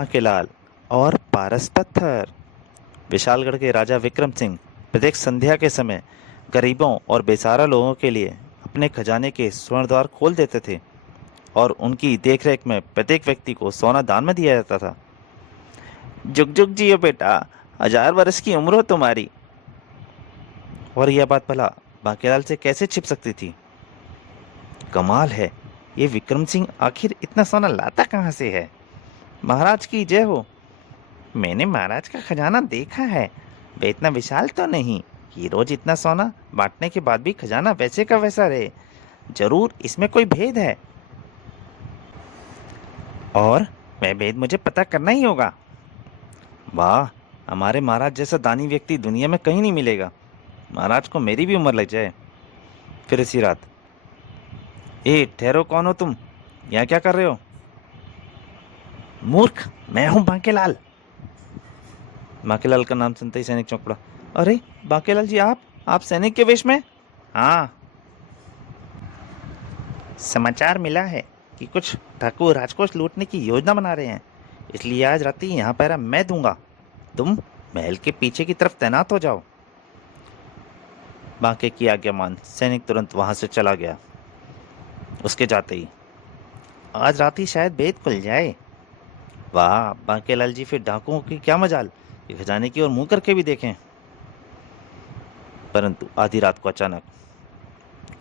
बांकेलाल और पारस पत्थर। विशालगढ़ के राजा विक्रम सिंह प्रत्येक संध्या के समय गरीबों और बेसहारा लोगों के लिए अपने खजाने के स्वर्ण द्वार खोल देते थे और उनकी देखरेख में प्रत्येक व्यक्ति को सोना दान में दिया जाता था। जुग जुग जियो बेटा, 1000 वर्ष की उम्र हो तुम्हारी। और यह बात भला बांकेलाल से कैसे छिप सकती थी? कमाल है, ये विक्रम सिंह आखिर इतना सोना लाता कहाँ से है? महाराज की जय हो। मैंने महाराज का खजाना देखा है, वे इतना विशाल तो नहीं कि रोज इतना सोना बांटने के बाद भी खजाना वैसे का वैसा रहे। जरूर इसमें कोई भेद है, और वह भेद मुझे पता करना ही होगा। वाह, हमारे महाराज जैसा दानी व्यक्ति दुनिया में कहीं नहीं मिलेगा। महाराज को मेरी भी उम्र लग जाए। फिर इसी रात, ए ठहरो, कौन हो तुम? यहाँ क्या कर रहे हो? मूर्ख, मैं हूं बांकेलाल। बांकेलाल का नाम सुनते ही सैनिक चौंक पड़ा। अरे बांकेलाल जी, आप सैनिक के वेश में? हाँ, समाचार मिला है कि कुछ ठाकुर राजकोष लूटने की योजना बना रहे हैं, इसलिए आज रात ही यहाँ पहरा मैं दूंगा। तुम महल के पीछे की तरफ तैनात हो जाओ। बांके की आज्ञा मान सैनिक तुरंत वहां से चला गया। उसके जाते ही, आज रात ही शायद भेद खुल जाए। वाह बांकेलाल जी, फिर डाकुओं की क्या मजाल कि खजाने की ओर मुंह करके भी देखें। परंतु आधी रात को अचानक,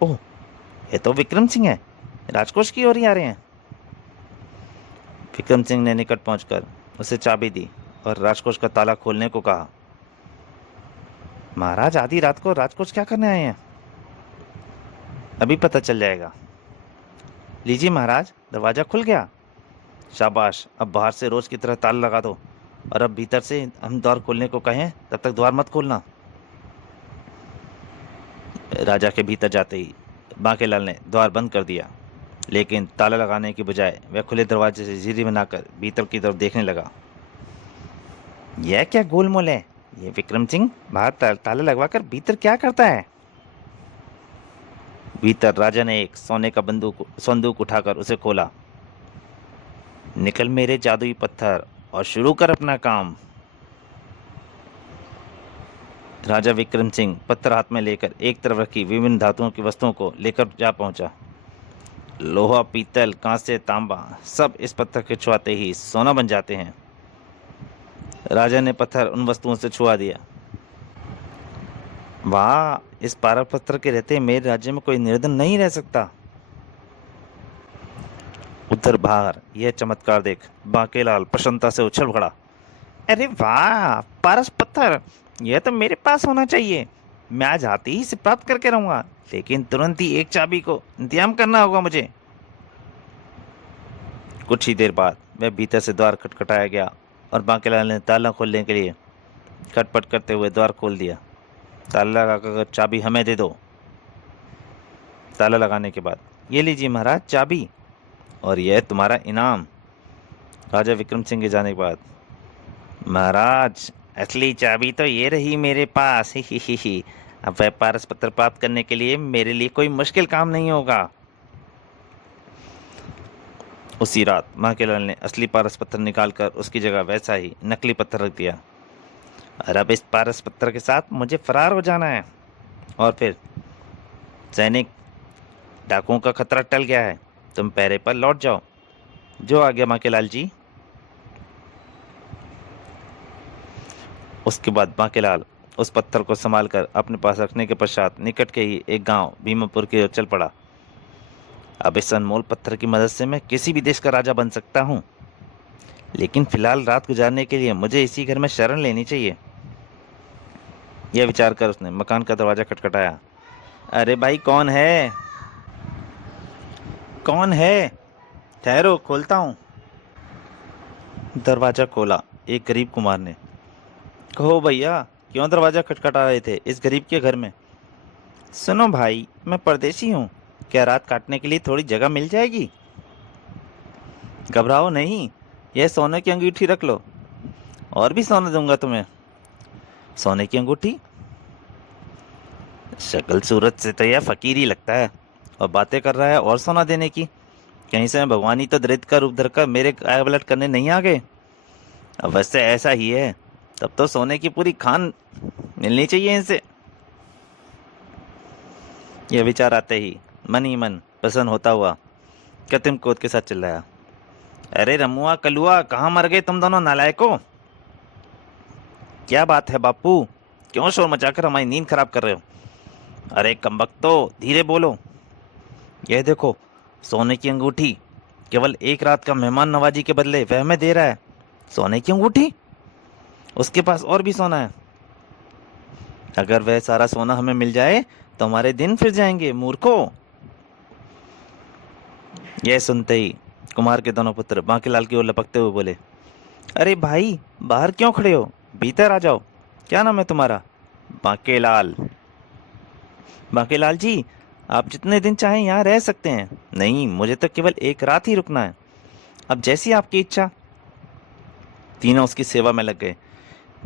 ओह, ये तो विक्रम सिंह है, राजकोष की ओर ही आ रहे हैं। विक्रम सिंह ने निकट पहुंचकर उसे चाबी दी और राजकोष का ताला खोलने को कहा। महाराज, आधी रात को राजकोष क्या करने आए हैं? अभी पता चल जाएगा। लीजिए महाराज, दरवाजा खुल गया। शाबाश, अब बाहर से रोज की तरह ताला लगा दो, और अब भीतर से हम द्वार खोलने को कहें तब तक द्वार मत खोलना। राजा के भीतर जाते ही बांकेलाल ने द्वार बंद कर दिया, लेकिन ताला लगाने की बजाय वह खुले दरवाजे से सीढ़ी बनाकर भीतर की तरफ देखने लगा। यह क्या गोलमोल है? ये विक्रम सिंह बाहर ताला लगवाकर भीतर क्या करता है? भीतर राजा ने एक सोने का संदूक उठाकर उसे खोला। निकल मेरे जादुई पत्थर और शुरू कर अपना काम। राजा विक्रम सिंह पत्थर हाथ में लेकर एक तरफ रखी विभिन्न धातुओं की वस्तुओं को लेकर जा पहुंचा। लोहा, पीतल, कांस्य, तांबा, सब इस पत्थर के छुआते ही सोना बन जाते हैं। राजा ने पत्थर उन वस्तुओं से छुआ दिया। वाह, इस पारस पत्थर के रहते मेरे राज्य में कोई निर्धन नहीं रह सकता। उधर बाहर यह चमत्कार देख बांकेलाल प्रसन्नता से उछल पड़ा। अरे वाह, पारस पत्थर, यह तो मेरे पास होना चाहिए। मैं आज आते ही इसे प्राप्त करके रहूंगा, लेकिन तुरंत ही एक चाबी को इंतजाम करना होगा मुझे। कुछ ही देर बाद वह भीतर से द्वार खटखटाया गया और बांकेलाल ने ताला खोलने के लिए खटपट करते हुए द्वार खोल दिया। ताला लगाकर चाबी हमें दे दो। ताला लगाने के बाद, ये लीजिए महाराज चाबी, और यह तुम्हारा इनाम। राजा विक्रम सिंह के जाने के बाद, महाराज, असली चाबी तो ये रही मेरे पास। ही। अब वह पारस पत्थर प्राप्त करने के लिए मेरे लिए कोई मुश्किल काम नहीं होगा। उसी रात बांकेलाल ने असली पारस पत्थर निकालकर उसकी जगह वैसा ही नकली पत्थर रख दिया। और अब इस पारस पत्थर के साथ मुझे फरार हो जाना है। और फिर, सैनिक, डाकुओं का खतरा टल गया है, तुम पहरे पर लौट जाओ। जो आ गया बांकेलाल जी। उसके बाद बांकेलाल उस पत्थर को संभालकर अपने पास रखने के पश्चात निकट के ही एक गांव भीमापुर की ओर चल पड़ा। अब इस अनमोल पत्थर की मदद से मैं किसी भी देश का राजा बन सकता हूँ, लेकिन फिलहाल रात गुजारने के लिए मुझे इसी घर में शरण लेनी चाहिए। यह विचार कर उसने मकान का दरवाजा खटखटाया। अरे भाई, कौन है? कौन है? ठहरो, खोलता हूँ। दरवाजा खोला एक गरीब कुमार ने। कहो भैया, क्यों दरवाजा खटखटा रहे थे इस गरीब के घर में? सुनो भाई, मैं परदेशी हूँ, क्या रात काटने के लिए थोड़ी जगह मिल जाएगी? घबराओ नहीं, यह सोने की अंगूठी रख लो, और भी सोना दूंगा तुम्हें। सोने की अंगूठी? शक्ल सूरत से तो यह फकीर ही लगता है, और बातें कर रहा है और सोना देने की। कहीं से भगवान ही तो दरिद्र का रूप धरकर मेरे गाय पलट करने नहीं आ गए। अब वैसे ऐसा ही है, तब तो सोने की पूरी खान मिलनी चाहिए इनसे। यह विचार आते ही मन ही मन प्रसन्न होता हुआ कृत्रिम क्रोध के साथ चिल्लाया, अरे रमुआ कलुआ, कहाँ मर गए तुम दोनों नालायकों? क्या बात है बापू, क्यों शोर मचाकर हमारी नींद खराब कर रहे हो? अरे कमबख्तो, धीरे बोलो। यह देखो, सोने की अंगूठी केवल एक रात का मेहमान नवाजी के बदले वह हमें दे रहा है। सोने की अंगूठी? उसके पास और भी सोना है। अगर वह सारा सोना हमें मिल जाए तो हमारे दिन फिर जाएंगे मूर्खों। यह सुनते ही कुमार के दोनों पुत्र बांकीलाल की ओर लपकते हुए बोले, अरे भाई, बाहर क्यों खड़े हो, भीतर आ जाओ। क्या नाम है तुम्हारा? बांकेलाल। बांकेलाल जी, आप जितने दिन चाहें यहाँ रह सकते हैं। नहीं, मुझे तो केवल एक रात ही रुकना है। अब जैसी आपकी इच्छा। तीनों उसकी सेवा में लग गए।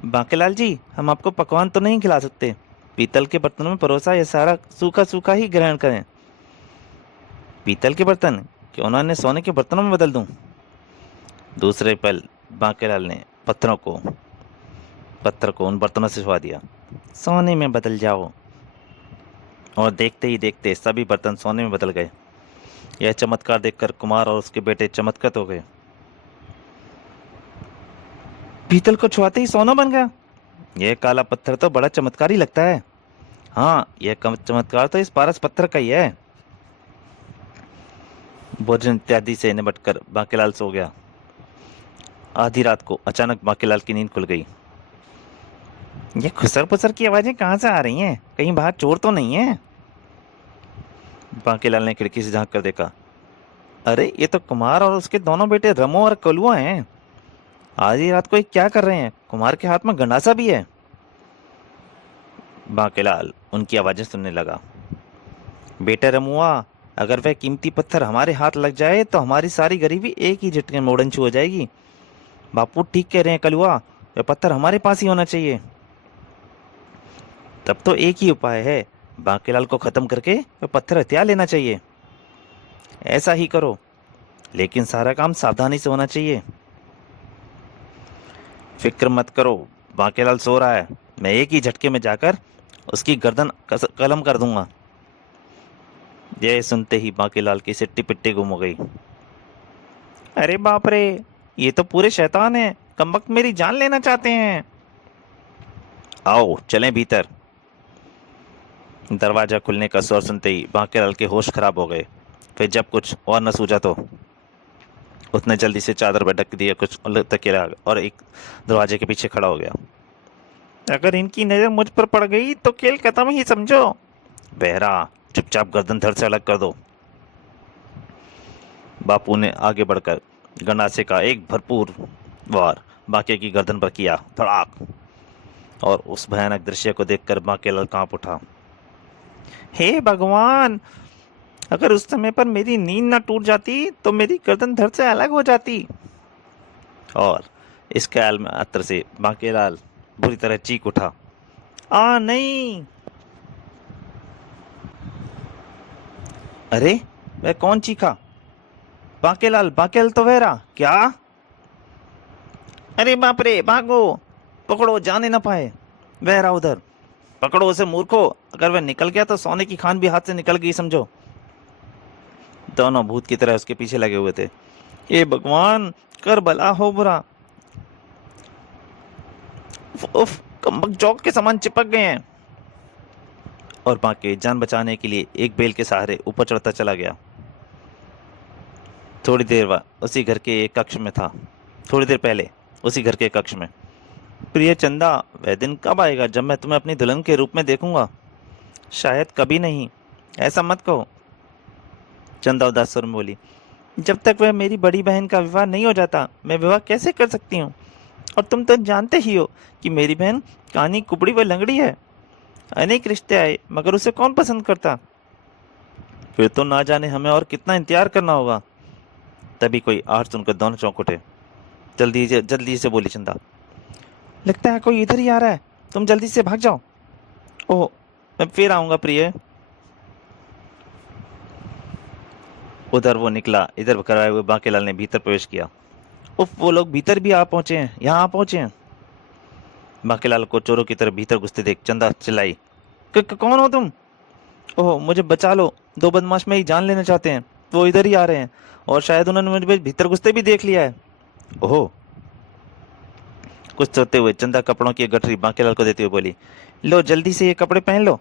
बांकेलाल जी, हम आपको पकवान तो नहीं खिला सकते। पीतल के बर्तनों में परोसा यह सारा सूखा सूखा ही ग्रहण करें। पीतल के बर्तन? क्यों ना इन्हें सोने के बर्तनों में बदल दूं? दूसरे पल बांकेलाल ने पत्थर को उन बर्तनों से छुआ दिया। सोने में बदल जाओ। और देखते ही देखते सभी बर्तन सोने में बदल गए। यह चमत्कार देखकर कुमार और उसके बेटे चमत्कृत हो गए। पीतल को छुआते ही सोना बन गया। यह काला पत्थर तो बड़ा चमत्कारी लगता है। हाँ, यह चमत्कार तो इस पारस पत्थर का ही है। भोजन इत्यादि से निपटकर बांकीलाल सो गया। आधी रात को अचानक बांकीलाल की नींद खुल गई। ये खुसर पुसर की आवाजें कहाँ से आ रही हैं? कहीं बाहर चोर तो नहीं है? बांकीलाल ने खिड़की से झांक कर देखा। अरे, ये तो कुमार और उसके दोनों बेटे रमो और कलुआ हैं। आधी रात को ये क्या कर रहे हैं? कुमार के हाथ में गंडासा भी है। बांकीलाल उनकी आवाजें सुनने लगा। बेटे रमुआ, अगर वह कीमती पत्थर हमारे हाथ लग जाए तो हमारी सारी गरीबी एक ही झटके में उड़न छू हो जाएगी। बापू ठीक कह रहे हैं कलुआ, वह पत्थर हमारे पास ही होना चाहिए। तब तो एक ही उपाय है, बांकीलाल को खत्म करके वह पत्थर हथियार लेना चाहिए। ऐसा ही करो, लेकिन सारा काम सावधानी से होना चाहिए। फिक्र मत करो, बांकीलाल सो रहा है। मैं एक ही झटके में जाकर उसकी गर्दन कलम कर दूंगा। यह सुनते ही बांकीलाल की सिट्टी पिट्टी गुम हो गई। अरे बाप रे, ये तो पूरे शैतान हैं, कमबख्त मेरी जान लेना चाहते हैं। आओ चलें भीतर। दरवाजा खुलने का स्वर सुनते ही बांकीलाल के होश खराब हो गए। फिर जब कुछ और न सूझा तो उसने जल्दी से चादर पर ढक दिया कुछ तकिया और एक दरवाजे के पीछे खड़ा हो गया। अगर इनकी नजर मुझ पर पड़ गई तो खेल खत्म ही समझो। बहरा, चुपचाप गर्दन धड़ से अलग कर दो। बापू ने आगे बढ़कर गंडासे का एक भरपूर वार बांके की गर्दन पर किया। धड़ाक। और उस भयानक दृश्य को देखकर बांकीलाल कांप उठा। हे भगवान, अगर उस समय पर मेरी नींद न टूट जाती तो मेरी गर्दन धड़ से अलग हो जाती। और इस ख्याल में आतर से बांकीलाल बुरी तरह चीख उठा, आ नहीं। अरे, वह कौन चीखा? बांकीलाल, बांकीलाल तो वह रहा। क्या? अरे बाप रे, भागो, पकड़ो, जाने न पाए। वह रहा उधर। पकड़ो उसे मूर्खो, अगर वह निकल गया तो सोने की खान भी हाथ से निकल गई समझो। दोनों भूत की तरह उसके पीछे लगे हुए थे। हे भगवान, कर भला हो बुरा। उफ, कमबख्त जौक के समान चिपक गए हैं। और बांके जान बचाने के लिए एक बेल के सहारे ऊपर चढ़ता चला गया। थोड़ी देर बाद उसी घर के एक कक्ष में था। थोड़ी देर पहले उसी घर के कक्ष में। प्रिय चंदा, वह दिन कब आएगा जब मैं तुम्हें अपनी दुल्हन के रूप में देखूंगा? शायद कभी नहीं। ऐसा मत कहो। चंदा उदास स्वर में बोली, जब तक वह मेरी बड़ी बहन का विवाह नहीं हो जाता मैं विवाह कैसे कर सकती हूँ? और तुम तो जानते ही हो कि मेरी बहन कानी कुबड़ी व लंगड़ी है। अनेक रिश्ते आए मगर उसे कौन पसंद करता? फिर तो ना जाने हमें और कितना इंतजार करना होगा। तभी कोई आहट सुनकर दोनों चौंक उठे। जल्दी से बोली चंदा, लगता है कोई इधर ही आ रहा है, तुम जल्दी से भाग जाओ। ओह, मैं फिर आऊंगा प्रिय। उधर वो निकला। इधर कराए हुए बांकीलाल ने भीतर प्रवेश किया उफ, वो लोग भीतर भी आ पहुंचे हैं, यहाँ आ पहुंचे हैं। बांकेलाल को चोरों की तरफ भीतर घुसते देख चंदा चिल्लाई, कौन हो तुम? ओह, मुझे बचा लो, दो बदमाश मेरी जान लेना चाहते हैं, वो इधर ही आ रहे हैं और शायद उन्होंने मुझे भीतर घुसते भी देख लिया है। ओह, कुछ सोते हुए चंदा कपड़ों की एक गठरी बांकेलाल को देती हुई बोली, लो जल्दी से ये कपड़े पहन लो।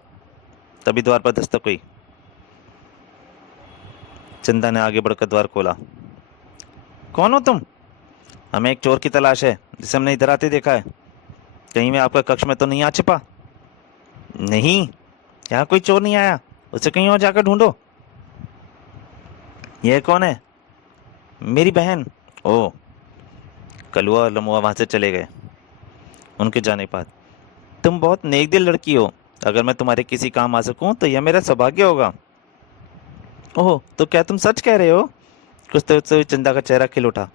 तभी द्वार पर दस्तक हुई। चंदा ने आगे बढ़कर द्वार खोला। कौन हो तुम? हमें एक चोर की तलाश है जिसे हमने इधर आते देखा है। कहीं मैं आपका कक्ष में तो नहीं आ छिपा? नहीं, यहाँ कोई चोर नहीं आया, उसे कहीं और जाकर ढूंढो। यह कौन है? मेरी बहन। ओह। कलुआ और लमुआ वहां से चले गए। उनके जाने के बाद, तुम बहुत नेक दिल लड़की हो, अगर मैं तुम्हारे किसी काम आ सकूं तो यह मेरा सौभाग्य होगा। ओह, तो क्या तुम सच कह रहे हो? कुछ देर से चंदा का चेहरा खिल उठा।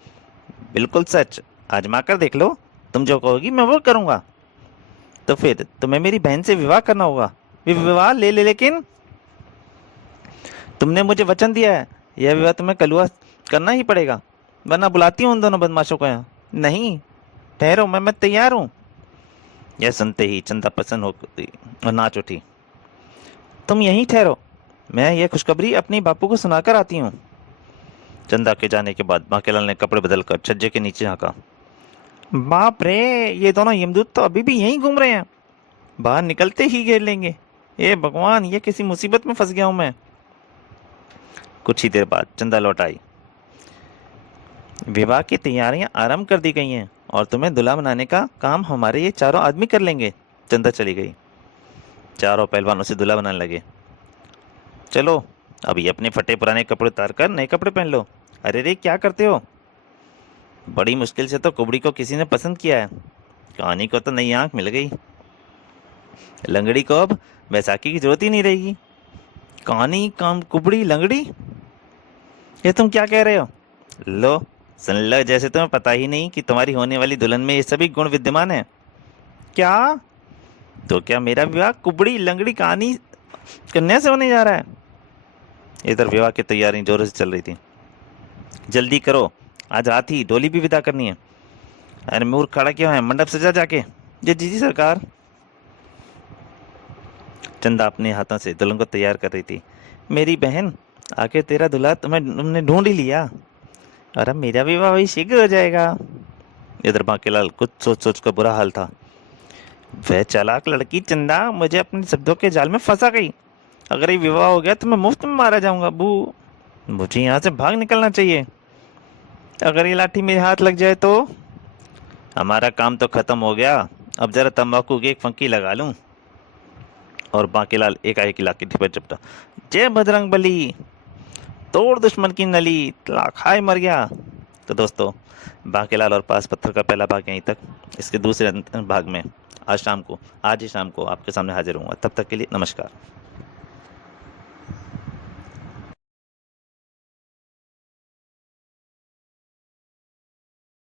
बिल्कुल सच, आजमा कर देख लो, तुम जो कहोगी मैं वो करूंगा। तो फिर तुम्हें मेरी बहन से विवाह करना होगा। विवाह लेकिन तुमने मुझे वचन दिया है, यह विवाह तुम्हें कलुआ करना ही पड़ेगा, वरना बुलाती हूँ उन दोनों बदमाशों को यहाँ। नहीं, ठहरो, मैं तैयार हूँ। यह सुनते ही चंदा प्रसन्न हो गई और नाच उठी। तुम यहीं ठहरो, मैं यह खुशखबरी अपने बापू को सुनाकर आती हूँ। चंदा के जाने के बाद बांकेलाल ने कपड़े बदलकर छज्जे के नीचे झांका। बाप रे, ये दोनों यमदूत तो अभी भी यहीं घूम रहे हैं, बाहर निकलते ही घेर लेंगे। ए भगवान, ये किसी मुसीबत में फंस गया हूं मैं। कुछ ही देर बाद चंदा लौट आई। विवाह की तैयारियां आरंभ कर दी गई हैं और तुम्हें दूल्हा बनाने का काम हमारे ये चारों आदमी कर लेंगे। चंदा चली गई। चारों पहलवान उसे दूल्हा बनाने लगे। चलो, अभी अपने फटे पुराने कपड़े उतार कर नए कपड़े पहन लो। अरे रे, क्या करते हो? बड़ी मुश्किल से तो कुबड़ी को किसी ने पसंद किया है, कहानी को तो नई आंख मिल गई। लंगड़ी को अब बैसाखी की जरूरत ही नहीं रहेगी। कहानी, काम, कुबड़ी, लंगड़ी, ये तुम क्या कह रहे हो? लो, सुन लो, जैसे तुम्हें पता ही नहीं कि तुम्हारी होने वाली दुल्हन में ये सभी गुण विद्यमान है। क्या? तो क्या मेरा विवाह कुबड़ी, लंगड़ी, कहानी, कन्या से होने जा रहा है? इधर विवाह की तैयारी जोरों से चल रही थी। जल्दी करो, आज रात ही डोली भी विदा करनी है। अरे मूर्ख, खड़ा क्यों है? मंडप सजा जाके। जी जी जी सरकार। चंदा अपने हाथों से दुल्हन को तैयार कर रही थी। मेरी बहन, आके तेरा दूल्हा तुमने ढूंढ ही लिया, और अब मेरा विवाह वही शीघ्र हो जाएगा। इधर बांकेलाल कुछ सोच सोच कर बुरा हाल था। वह चालाक लड़की चंदा मुझे अपने शब्दों के जाल में फंसा गई। अगर ये विवाह हो गया तो मैं मुफ्त में मारा जाऊंगा। बू, मुझे यहाँ से भाग निकलना चाहिए। अगर ये लाठी मेरे हाथ लग जाए तो? हमारा काम तो खत्म हो गया, अब जरा तंबाकू की एक फंकी लगा लूं। और बांकेलाल एकाएक लाठी पर चपटा। जय बजरंग बली, तोड़ दुश्मन की नली, खाए मर गया। तो दोस्तों, बांकेलाल और पास पत्थर का पहला भाग यहीं तक। इसके दूसरे भाग में आज ही शाम को आपके सामने हाजिर हूँगा। तब तक के लिए नमस्कार।